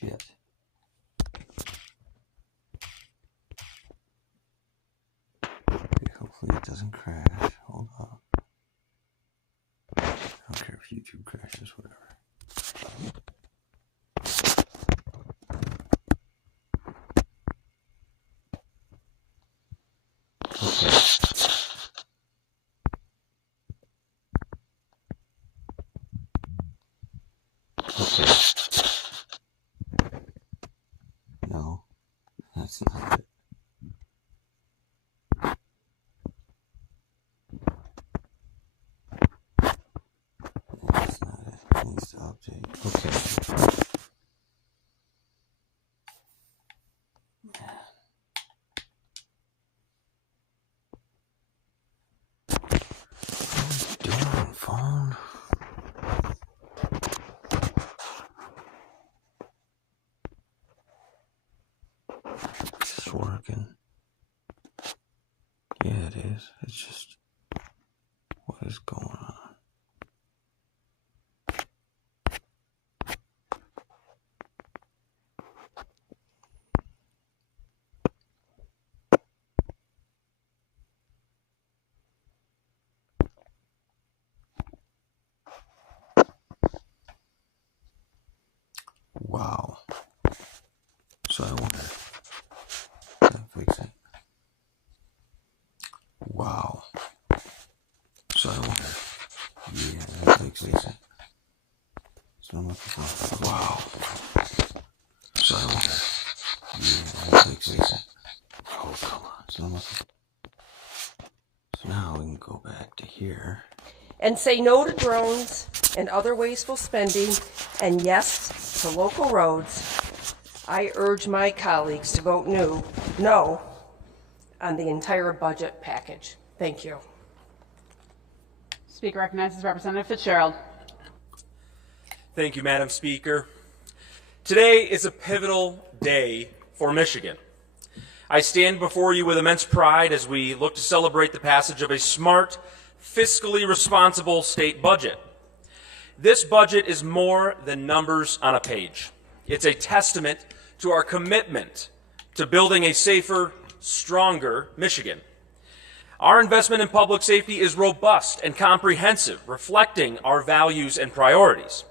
Shit. Okay, hopefully it doesn't crash. Hold on. I don't care if YouTube crashes, whatever. Okay. Okay. No, that's not it. That's not it. It needs to update. Okay. What are you doing, phone? Is this working? Yeah, it is. It's just, what is going on? Wow. So I wonder. Fix it. Wow. So I wonder. Yeah, that fix it. So I'm looking for. Wow. So I wonder. Yeah, that fix it. Oh, come on. So I'm looking for. So now we can go back to here. And say no to drones and other wasteful spending, and yes to local roads. I urge my colleagues to vote no on the entire budget package. Thank you. Speaker recognizes Representative Fitzgerald. Thank you, Madam Speaker. Today is a pivotal day for Michigan. I stand before you with immense pride as we look to celebrate the passage of a smart, fiscally responsible state budget. This budget is more than numbers on a page. It's a testament to our commitment to building a safer, stronger Michigan. Our investment in public safety is robust and comprehensive, reflecting our values and priorities.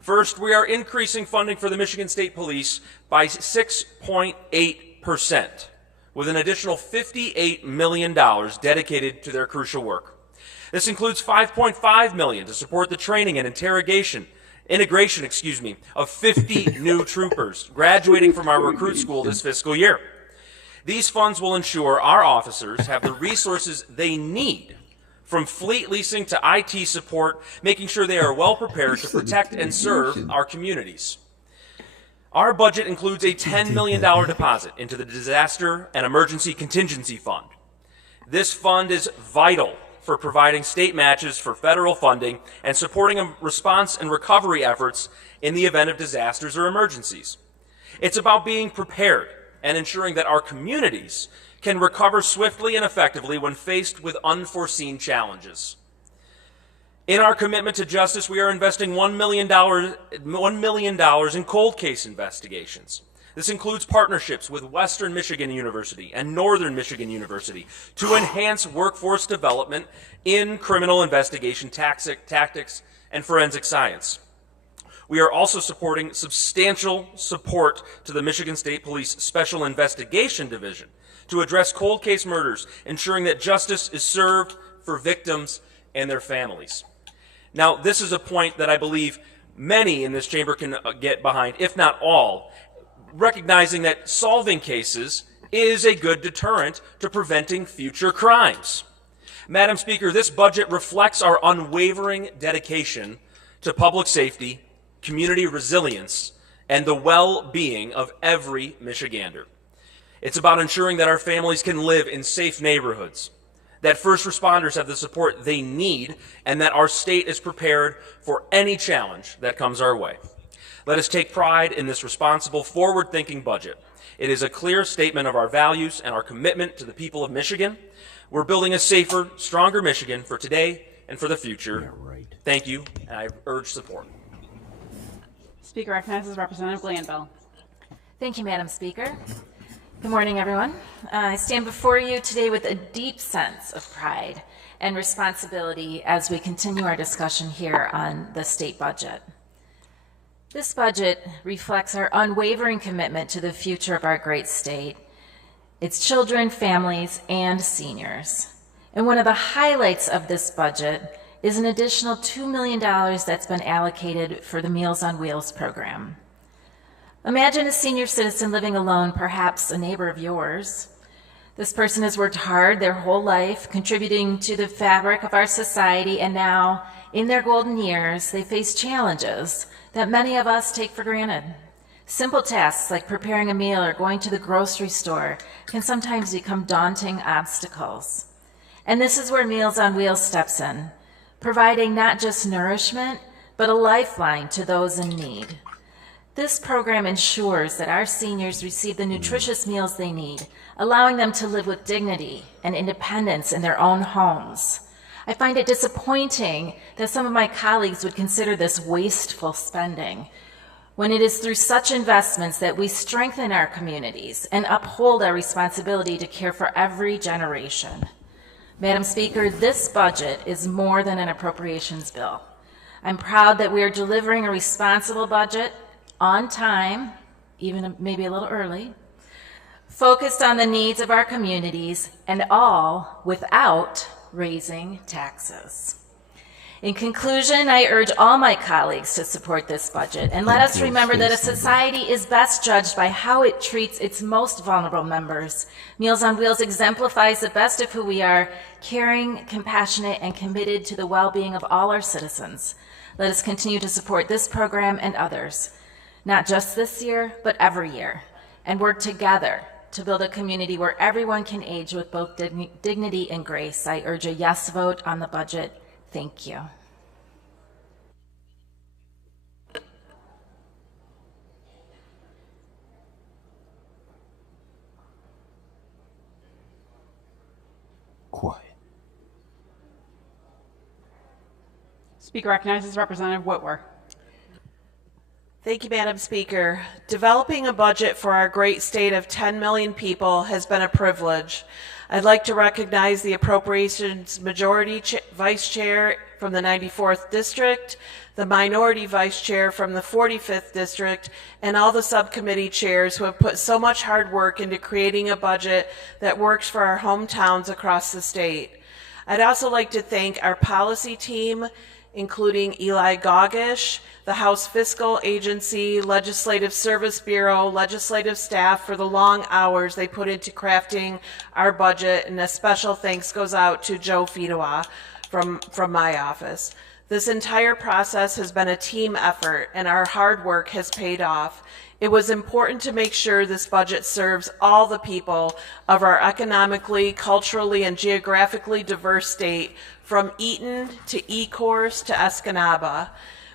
First, we are increasing funding for the Michigan State Police by 6.8%, with an additional $58 million dedicated to their crucial work. This includes $5.5 million to support the training and integration of 50 new troopers graduating from our recruit school this fiscal year. These funds will ensure our officers have the resources they need, from fleet leasing to IT support, making sure they are well prepared to protect and serve our communities. Our budget includes a $10 million deposit into the Disaster and Emergency Contingency Fund. This fund is vital for providing state matches for federal funding and supporting response and recovery efforts in the event of disasters or emergencies. It's about being prepared and ensuring that our communities can recover swiftly and effectively when faced with unforeseen challenges. In our commitment to justice, we are investing $1 million in cold case investigations. This includes partnerships with Western Michigan University and Northern Michigan University to enhance workforce development in criminal investigation tactics and forensic science. We are also supporting substantial support to the Michigan State Police Special Investigation Division to address cold case murders, ensuring that justice is served for victims and their families. Now, this is a point that I believe many in this chamber can get behind, if not all, recognizing that solving cases is a good deterrent to preventing future crimes. Madam Speaker, this budget reflects our unwavering dedication to public safety, community resilience, and the well-being of every Michigander. It's about ensuring that our families can live in safe neighborhoods, that first responders have the support they need, and that our state is prepared for any challenge that comes our way. Let us take pride in this responsible, forward-thinking budget. It is a clear statement of our values and our commitment to the people of Michigan. We're building a safer, stronger Michigan for today and for the future. Yeah, right. Thank you, and I urge support. Speaker recognizes Representative Glanville. Thank you, Madam Speaker. Good morning, everyone. I stand before you today with a deep sense of pride and responsibility as we continue our discussion here on the state budget. This budget reflects our unwavering commitment to the future of our great state, its children, families, and seniors. And one of the highlights of this budget is an additional $2 million that's been allocated for the Meals on Wheels program. Imagine a senior citizen living alone, perhaps a neighbor of yours. This person has worked hard their whole life, contributing to the fabric of our society, and now, in their golden years, they face challenges that many of us take for granted. Simple tasks like preparing a meal or going to the grocery store can sometimes become daunting obstacles. And this is where Meals on Wheels steps in, providing not just nourishment, but a lifeline to those in need. This program ensures that our seniors receive the nutritious meals they need, allowing them to live with dignity and independence in their own homes. I find it disappointing that some of my colleagues would consider this wasteful spending, when it is through such investments that we strengthen our communities and uphold our responsibility to care for every generation. Madam Speaker, this budget is more than an appropriations bill. I'm proud that we are delivering a responsible budget on time, even maybe a little early, focused on the needs of our communities, and all without raising taxes. In conclusion, I urge all my colleagues to support this budget, and let us remember that a society is best judged by how it treats its most vulnerable members. Meals on Wheels exemplifies the best of who we are, caring, compassionate, and committed to the well-being of all our citizens. Let us continue to support this program and others, not just this year, but every year, and work together to build a community where everyone can age with both dignity and grace. I urge a yes vote on the budget. Thank you. Quiet. Speaker recognizes Representative Whitwer. Thank you, Madam Speaker. Developing a budget for our great state of 10 million people has been a privilege. I'd like to recognize the Appropriations Majority Vice Chair from the 94th District, the Minority Vice Chair from the 45th District, and all the subcommittee chairs who have put so much hard work into creating a budget that works for our hometowns across the state. I'd also like to thank our policy team, including Eli Gaugish, the House Fiscal Agency, Legislative Service Bureau, legislative staff for the long hours they put into crafting our budget, and a special thanks goes out to Joe Fidoa from my office. This entire process has been a team effort, and our hard work has paid off. It was important to make sure this budget serves all the people of our economically, culturally, and geographically diverse state, from Eaton to Ecorse to Escanaba.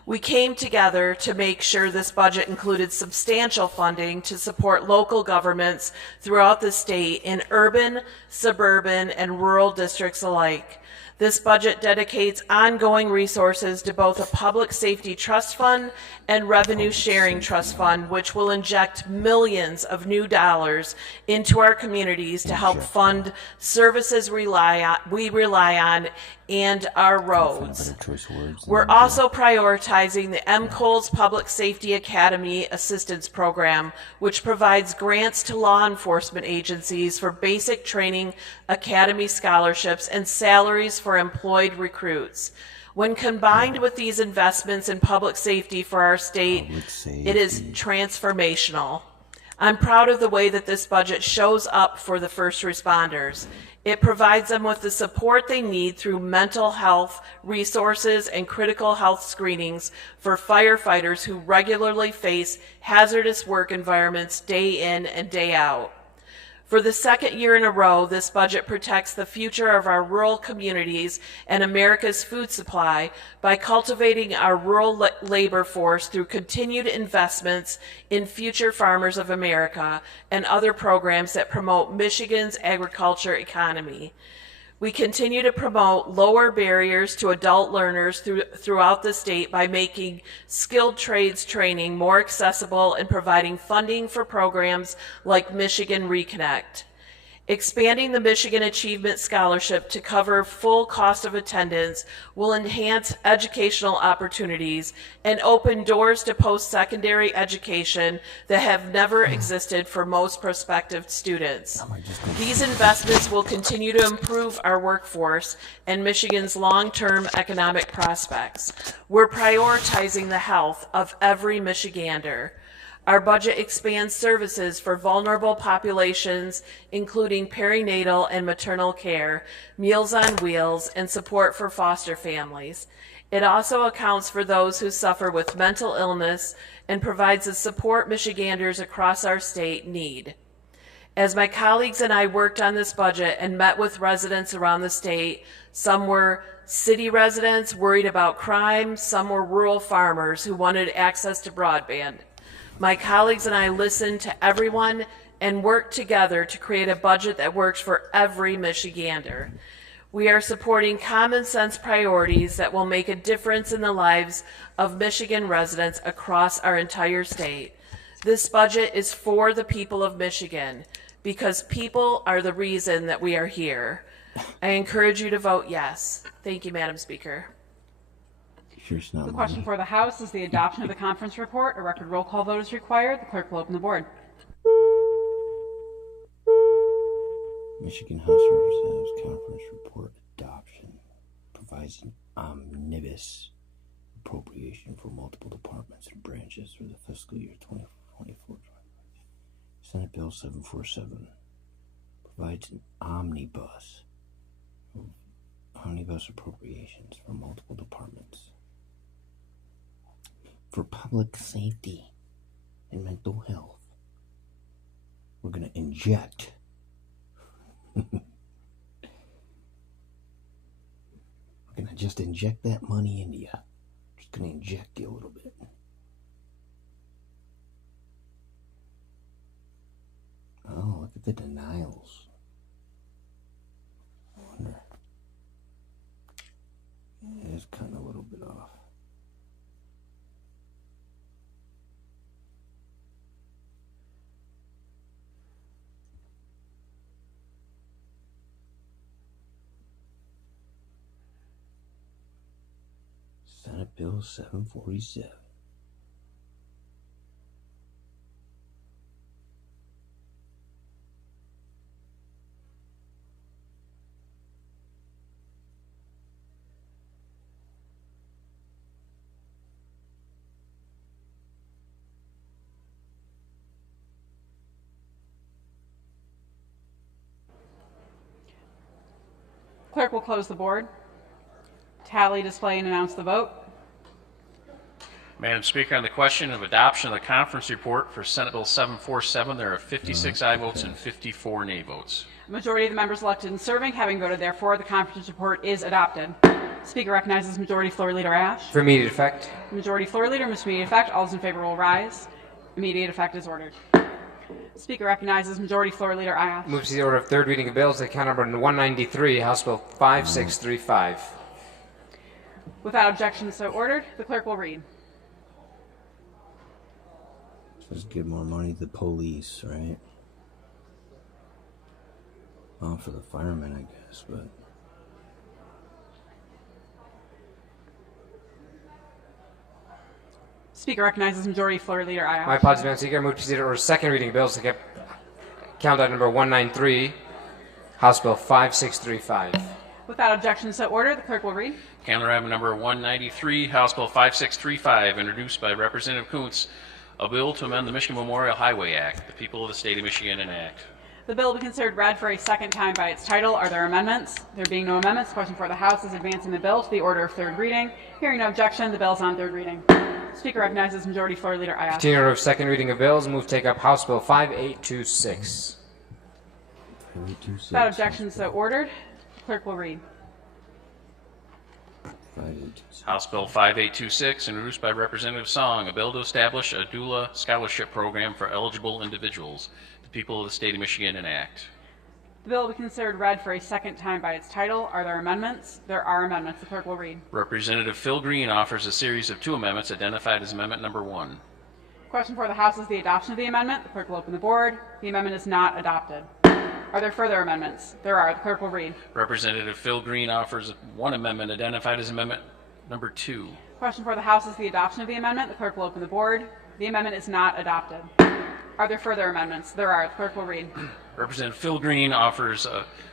We came together to make sure this budget included substantial funding to support local governments throughout the state in urban, suburban, and rural districts alike. This budget dedicates ongoing resources to both a public safety trust fund and revenue sharing trust fund, which will inject millions of new dollars into our communities to help fund services we rely on and our roads. We're also prioritizing the MCOLS Public Safety Academy Assistance Program, which provides grants to law enforcement agencies for basic training, academy scholarships, and salaries for employed recruits. When combined with these investments in public safety for our state, it is transformational. I'm proud of the way that this budget shows up for the first responders. It provides them with the support they need through mental health resources and critical health screenings for firefighters who regularly face hazardous work environments day in and day out. For the second year in a row, this budget protects the future of our rural communities and America's food supply by cultivating our rural labor force through continued investments in Future Farmers of America and other programs that promote Michigan's agriculture economy. We continue to promote lower barriers to adult learners throughout the state by making skilled trades training more accessible and providing funding for programs like Michigan Reconnect. Expanding the Michigan Achievement Scholarship to cover full cost of attendance will enhance educational opportunities and open doors to post-secondary education that have never existed for most prospective students. These investments will continue to improve our workforce and Michigan's long-term economic prospects. We're prioritizing the health of every Michigander. Our budget expands services for vulnerable populations, including perinatal and maternal care, Meals on Wheels, and support for foster families. It also accounts for those who suffer with mental illness and provides the support Michiganders across our state need. As my colleagues and I worked on this budget and met with residents around the state, some were city residents worried about crime, some were rural farmers who wanted access to broadband. My colleagues and I listened to everyone and worked together to create a budget that works for every Michigander. We are supporting common sense priorities that will make a difference in the lives of Michigan residents across our entire state. This budget is for the people of Michigan because people are the reason that we are here. I encourage you to vote yes. Thank you, Madam Speaker. Sure it's not The question money. for the House is the adoption of the conference report. A record roll call vote is required. The clerk will open the board. Michigan House of Representatives Conference Report Adoption provides an omnibus appropriation for multiple departments and branches for the fiscal year 2024. Senate Bill 747 provides an omnibus appropriations for multiple departments for public safety and mental health. We're going to inject we're going to just inject that money into you. Just going to inject you a little bit. Oh, look at the denials. I wonder. It is kind of a little bit off. Senate Bill 747. Clerk will close the board. Tally, display, and announce the vote. Madam Speaker, on the question of adoption of the conference report for Senate Bill 747, there are 56 aye votes and 54 nay votes. A majority of the members elected and serving having voted therefore, the conference report is adopted. Speaker recognizes Majority Floor Leader Ash. For immediate effect. Majority Floor Leader, Mr. Immediate Effect. All those in favor will rise. Immediate effect is ordered. Speaker recognizes Majority Floor Leader Ash. Moves to the order of third reading of bills, account number 193, House Bill 5635. Without objection, so ordered. The clerk will read. Just give more money to the police, right? Well, for the firemen, I guess, but Speaker recognizes Majority Floor Leader Ash. My apologies, Madam Speaker. Move to the order of second reading of bills, account item number 193, House Bill 5635. Without objection, so ordered. The clerk will read. Calendar item number 193, House Bill 5635, introduced by Representative Kuntz, a bill to amend the Michigan Memorial Highway Act, the people of the state of Michigan enact. The bill will be considered read for a second time by its title. Are there amendments? There being no amendments, the question for the House is advancing the bill to the order of third reading. Hearing no objection, the bill is on third reading. Speaker recognizes Majority Floor Leader Ash. Continue order of second reading of bills. Move to take up House Bill 5826. Without objection, so ordered. Clerk will read. 5826. House Bill 5826, introduced by Representative Song, a bill to establish a doula scholarship program for eligible individuals, the people of the state of Michigan enact. The bill will be considered read for a second time by its title. Are there amendments? There are amendments. The clerk will read. Representative Phil Green offers a series of 2 amendments identified as Amendment Number 1. Question for the House is the adoption of the amendment. The clerk will open the board. The amendment is not adopted. Are there further amendments? There are. The clerk will read. Representative Phil Green offers 1 amendment identified as Amendment Number 2. Question for the House is the adoption of the amendment. The clerk will open the board. The amendment is not adopted. Are there further amendments? There are. The clerk will read. Representative Phil Green offers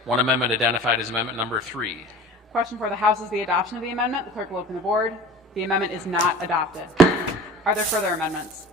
1 amendment identified as Amendment Number 3. Question for the House is the adoption of the amendment. The clerk will open the board. The amendment is not adopted. Are there further amendments?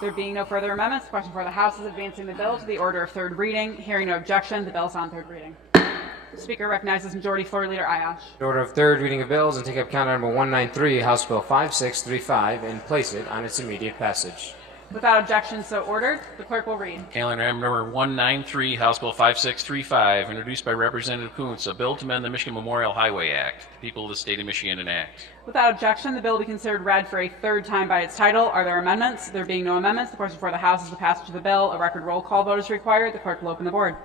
There being no further amendments, the question for the House is advancing the bill to the order of third reading. Hearing no objection, the bill is on third reading. The Speaker recognizes Majority Floor Leader Ayash. In order of third reading of bills and take up count item number 193, House Bill 5635, and place it on its immediate passage. Without objection, so ordered. The clerk will read. Calendar item number 193, House Bill 5635, introduced by Representative Kuntz, a bill to amend the Michigan Memorial Highway Act. The people of the state of Michigan enact. Without objection, the bill will be considered read for a third time by its title. Are there amendments? There being no amendments, the question for the House is the passage of the bill. A record roll call vote is required. The clerk will open the board.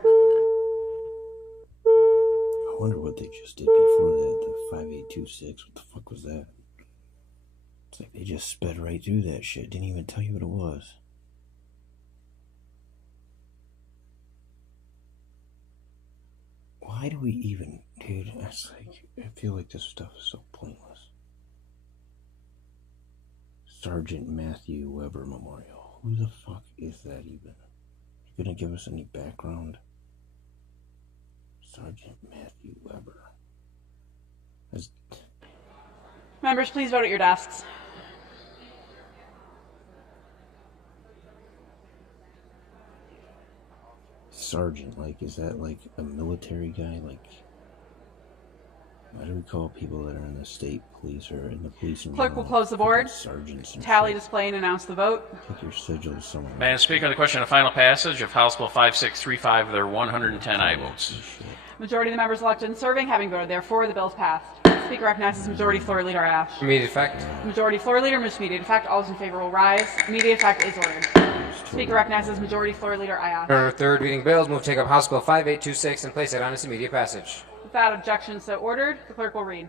I wonder what they just did before that, the 5826. What the fuck was that? It's like they just sped right through that shit. Didn't even tell you what it was. Why do we even... Dude, that's like... I feel like this stuff is so pointless. Sergeant Matthew Weber Memorial. Who the fuck is that even? You gonna give us any background? Sergeant Matthew Weber. That's... Members, please vote at your desks. Sergeant, like, is that like a military guy? Like, why do we call people that are in the state police or in the police and Clerk will close the board. Sergeants and Tally, shit? display, and announce the vote. Take your sigils somewhere. Madam Speaker, on the question of final passage of House Bill 5635, there are 110 aye votes. Majority of the members elected and serving having voted therefore, the bill is passed. The Speaker recognizes Majority Floor Leader Ash. Immediate effect. Majority Floor Leader moves to immediate effect. All those in favor will rise. Immediate effect is ordered. Speaker recognizes Majority Floor Leader Ayash. In order of third reading bills, move to take up House Bill 5826 and place it on its immediate passage. Without objection, so ordered. The clerk will read.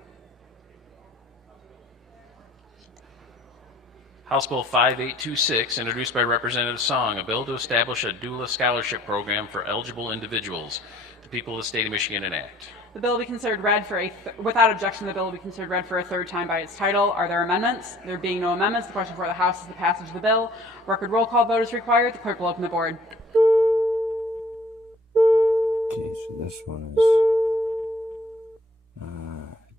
House Bill 5826, introduced by Representative Song, a bill to establish a doula scholarship program for eligible individuals. The people of the state of Michigan enact. The bill will be considered read for without objection, the bill will be considered read for a third time by its title. Are there amendments? There being no amendments, the question for the House is the passage of the bill. Record roll call vote is required. The clerk will open the board. Okay, so this one is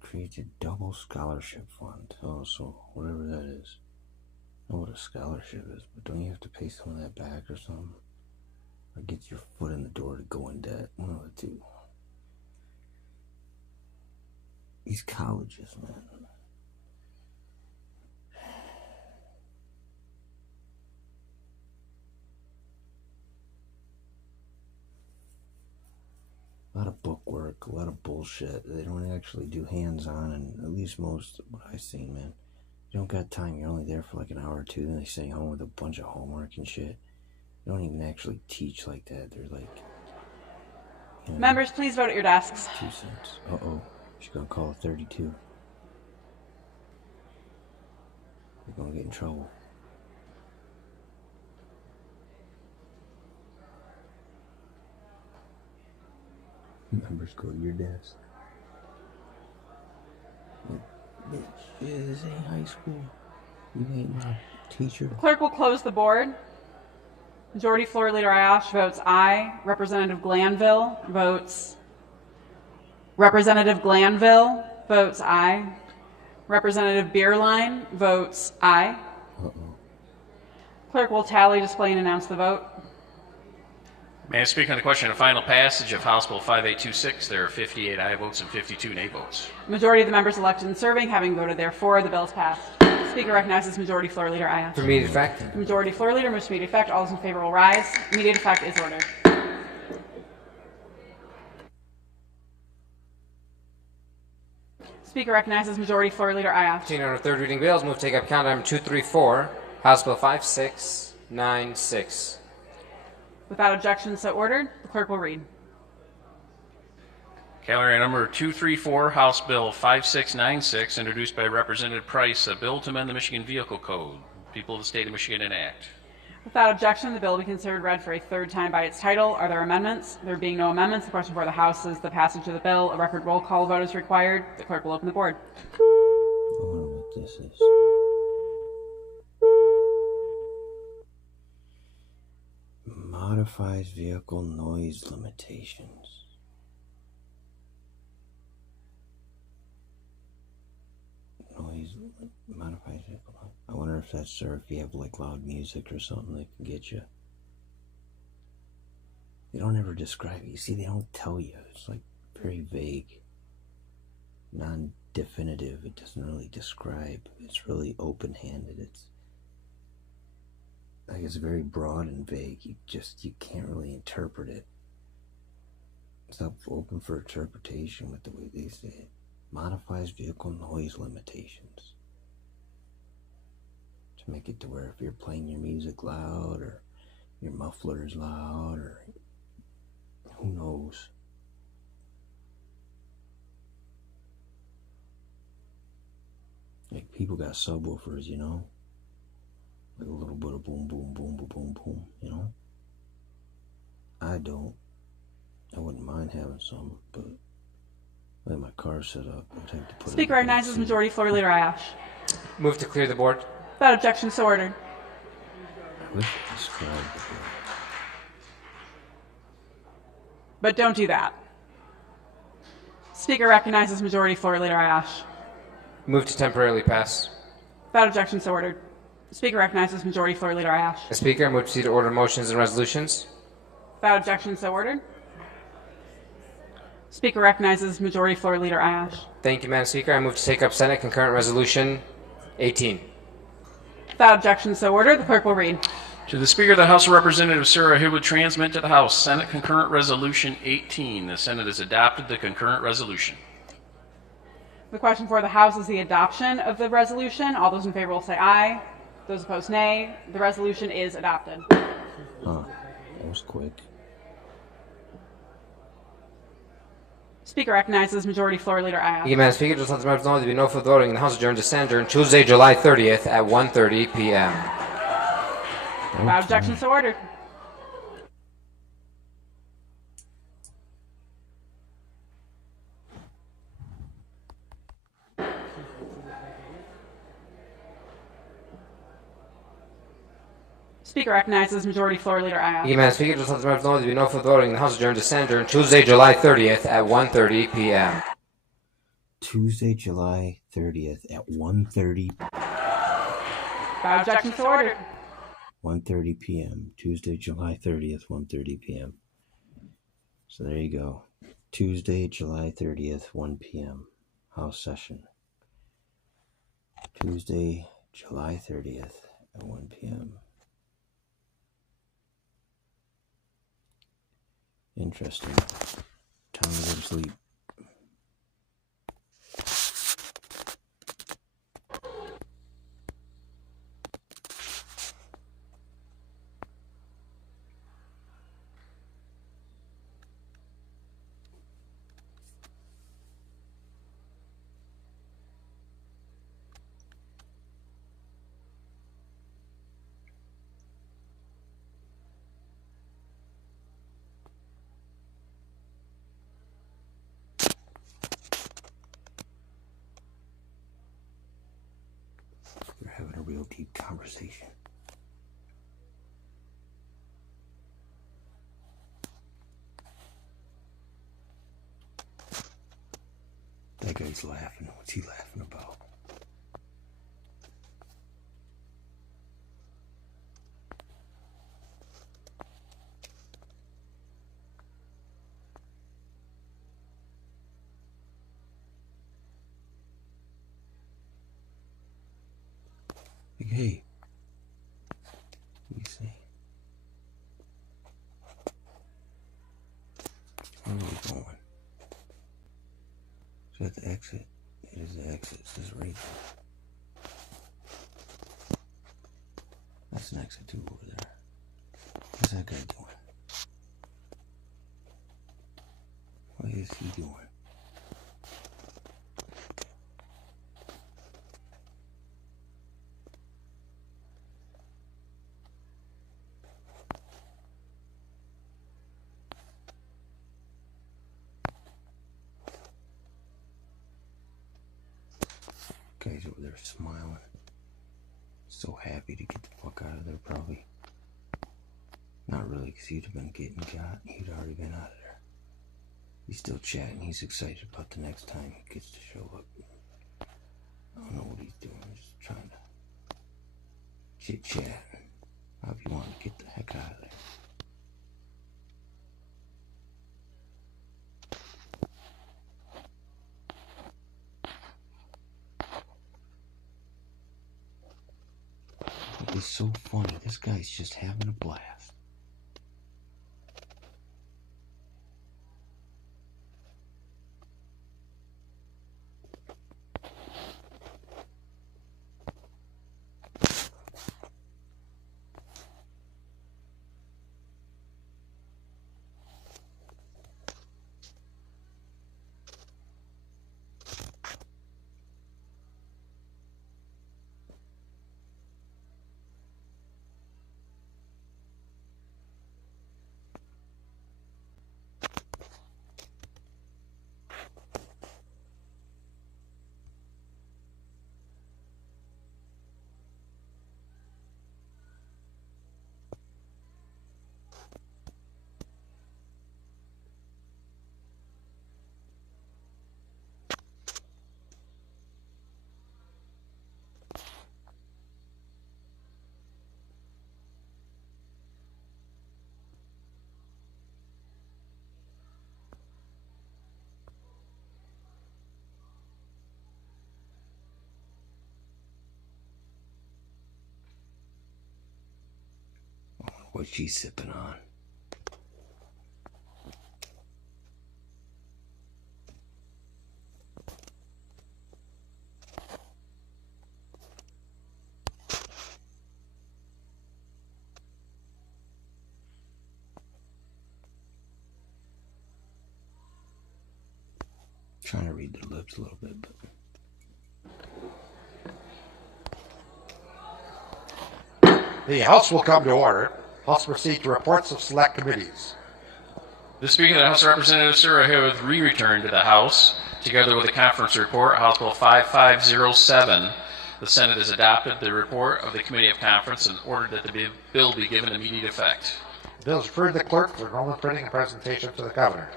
creates a double scholarship fund. Oh, so whatever that is. I know what a scholarship is, but don't you have to pay some of that back or something? Or get your foot in the door to go in debt? One of the two. These colleges, man. A lot of book work, a lot of bullshit. They don't actually do hands-on, and at least most of what I've seen, man. You don't got time. You're only there for like an hour or two, then they send you home with a bunch of homework and shit. They don't even actually teach like that. They're like... You know, Members, please vote at your desks. 2 cents. Uh-oh. She's gonna call it 32. You're gonna get in trouble. Members, go to your desk. Bitch, yeah, this ain't high school. You ain't my teacher. Clerk will close the board. Majority Floor Leader Ayash votes aye. Representative Glanville votes aye. Representative Bierlein votes aye. Uh-oh. Clerk will tally, display, and announce the vote. May I speak on the question of final passage of House Bill 5826? There are 58 aye votes and 52 nay votes. Majority of the members elected and serving having voted therefore, the bill is passed. Speaker recognizes Majority Floor Leader Ayash. For immediate effect. Majority Floor Leader moves to immediate effect. All those in favor will rise. Immediate effect is ordered. Speaker recognizes Majority Floor Leader Ayash. In order of third reading bills, move to take up count item 234, House Bill 5696. Without objection, so ordered. The clerk will read. Calendar number 234, House Bill 5696, introduced by Representative Price, a bill to amend the Michigan Vehicle Code. People of the State of Michigan enact. Without objection, the bill will be considered read for a third time by its title. Are there amendments? There being no amendments, the question before the House is the passage of the bill. A record roll call vote is required. The clerk will open the board. I wonder what this is. Modifies vehicle noise limitations. Modifies vehicle noise. I wonder if that's, or if you have like loud music or something that can get you. They don't ever describe it. You see, they don't tell you. It's like very vague, non-definitive. It doesn't really describe. It's really open-handed. It's like it's very broad and vague. You can't really interpret it. It's up open for interpretation with the way they say it. Modifies vehicle noise limitations to make it to where if you're playing your music loud or your muffler is loud or who knows. Like people got subwoofers, you know? Like a little bit of boom, boom, boom, boom, boom, boom, you know? I don't. I wouldn't mind having some, but the way my car's set up, I'd have to put Speaker recognizes Majority Floor Leader Ayash. Move to clear the board. Without objection, so ordered. I wish it described the bill. But don't do that. Speaker recognizes Majority Floor Leader Ayash. Move to temporarily pass. Without objection, so ordered. Speaker recognizes Majority Floor Leader Ayash. Speaker, I move to proceed to order motions and resolutions. Without objection, so ordered. Speaker recognizes Majority Floor Leader Ayash. Thank you, Madam Speaker. I move to take up Senate Concurrent Resolution 18. Without objection, so ordered. The clerk will read. To the Speaker of the House of Representatives, sir, I hereby transmit to the House Senate Concurrent Resolution 18. The Senate has adopted the concurrent resolution. The question for the House is the adoption of the resolution. All those in favor will say aye. Those opposed, nay. The resolution is adopted. Huh. That was quick. Speaker recognizes Majority Floor Leader Thank Ayash. you, Madam Speaker. Just let the members know there will be no further voting in the House adjourned to Senate adjourned Tuesday, July 30th at 1:30 p.m. Without objection, so ordered. Speaker recognizes Majority Floor Leader Thank you, Ayash. Madam Speaker. Just let the members know there will be no further voting in the House adjourned to Senate adjourned Tuesday, July 30th at 1:30 p.m. Tuesday, July 30th at 1:30 Without objection, so ordered. 1:30 p.m. Tuesday, July 30th, 1:30 p.m. So there you go. Tuesday, July 30th, 1 p.m. House session. Tuesday, July 30th at 1 p.m. Interesting. Time to go to sleep. They're having a real deep conversation. That guy's laughing. What's he laughing about? Like, hey, what do you say? Where are we going? Is that the exit? It is the exit. It says right there. That's an exit too over there. What's that guy doing? What is he doing? guy's over there smiling. So happy to get the fuck out of there, probably. Not really, because he'd have been getting got. He'd already been out of there. He's still chatting. He's excited about the next time he gets to show up. I don't know what he's doing. Just trying to chit-chat. Probably wanting to get the heck out of there. It's so funny. This guy's just having a blast. What she's sipping on. Trying to read their lips a little bit, but the House will come to order. House proceed to reports of select committees. The Speaker of the House of Representatives, sir, I have re-returned to the House, together with a conference report, House Bill 5507. The Senate has adopted the report of the Committee of Conference and ordered that the bill be given immediate effect. The bill is referred to the clerk for normal printing and presentation to the governor.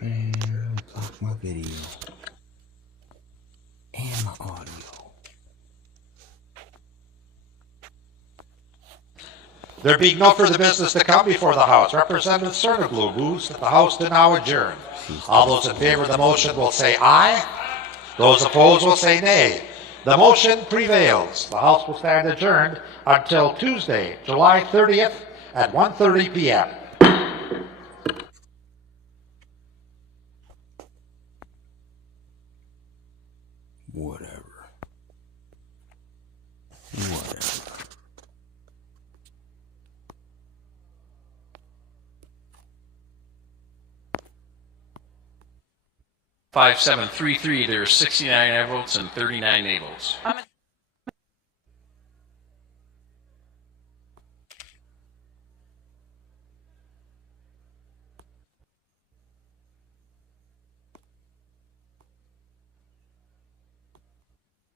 man, block my video and my audio. There being no further business to come before the House, Representative Cernoglu moves that the House to now adjourn. All those in favor of the motion will say aye. Those opposed will say nay. The motion prevails. The House will stand adjourned until Tuesday, July 30th at 1:30 p.m. Whatever. 5733, there are 69 aye votes and 39 nay votes.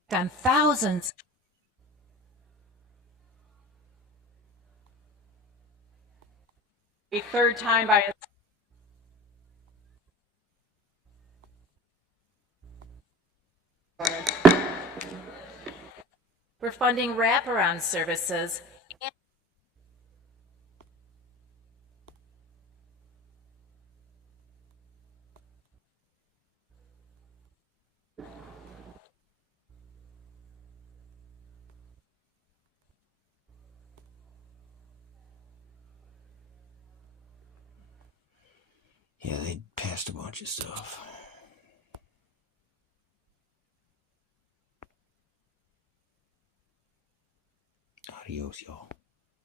Done thousands. A third time by We're funding wraparound services. Yeah, they passed a bunch of stuff. Adios, y'all.